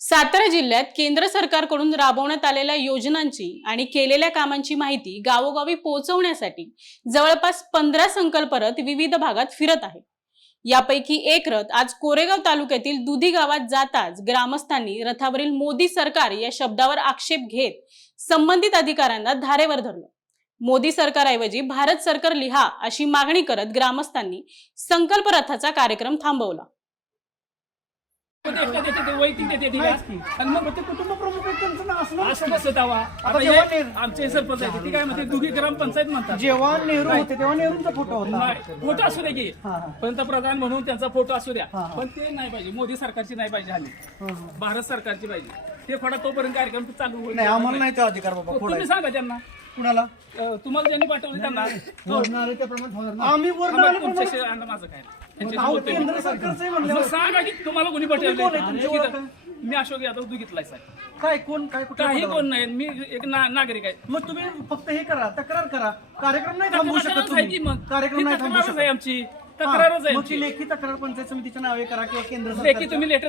सातारा जिल्ह्यात केंद्र सरकारकडून राबवण्यात आलेल्या योजनांची आणि केलेल्या कामांची माहिती गावोगावी पोहोचवण्यासाठी जवळपास 15 संकल्प रथ विविध भागात फिरत आहेत। यापैकी एक रथ आज कोरेगाव तालुक्यातील दुधी गावात जाताच ग्रामस्थांनी रथावरील मोदी सरकार या शब्दावर आक्षेप घेत संबंधित अधिकाऱ्यांना धारेवर धरलं। मोदी सरकारऐवजी भारत सरकार लिहा अशी मागणी करत ग्रामस्थांनी संकल्प रथाचा कार्यक्रम थांबवला। आमचे सरपंच आहे ते काय म्हणते दुधी ग्रामपंचायत म्हणतात। जेव्हा नेहरू होते तेव्हा नेहरूंचा फोटो होता। फोटो असू दे की पंतप्रधान म्हणून त्यांचा फोटो असू द्या, पण ते नाही पाहिजे। मोदी सरकारची नाही पाहिजे, हल्ली भारत सरकारची पाहिजे। ते फोडा तोपर्यंत कार्यक्रम चालू होईल। नाही आम्हाला नाही तो अधिकार बाबा। तुम्ही सांगा त्यांना, कुणाला तुम्हाला ज्यांनी पाठवले त्यांना। आम्ही तुमच्याशी माझं काय केंद्र सरकारचं म्हणलं सांगा की तुम्हाला कोणी पाठवलं। मी अशोक यादव दुघीतलाय साहेब। काय कोण काय कुठे काही कोण नाही, मी एक नागरिक आहे। मग तुम्ही फक्त हे करा, तक्रार करा। कार्यक्रम नाही थांबवू शकत तुम्ही। कार्यक्रम नाही थांबवू शकत आमची तक्रारच आहे। मग ती लेखी तक्रार पंचायत समितीच्या नावे करा किंवा केंद्र लेखी तुम्ही लेटर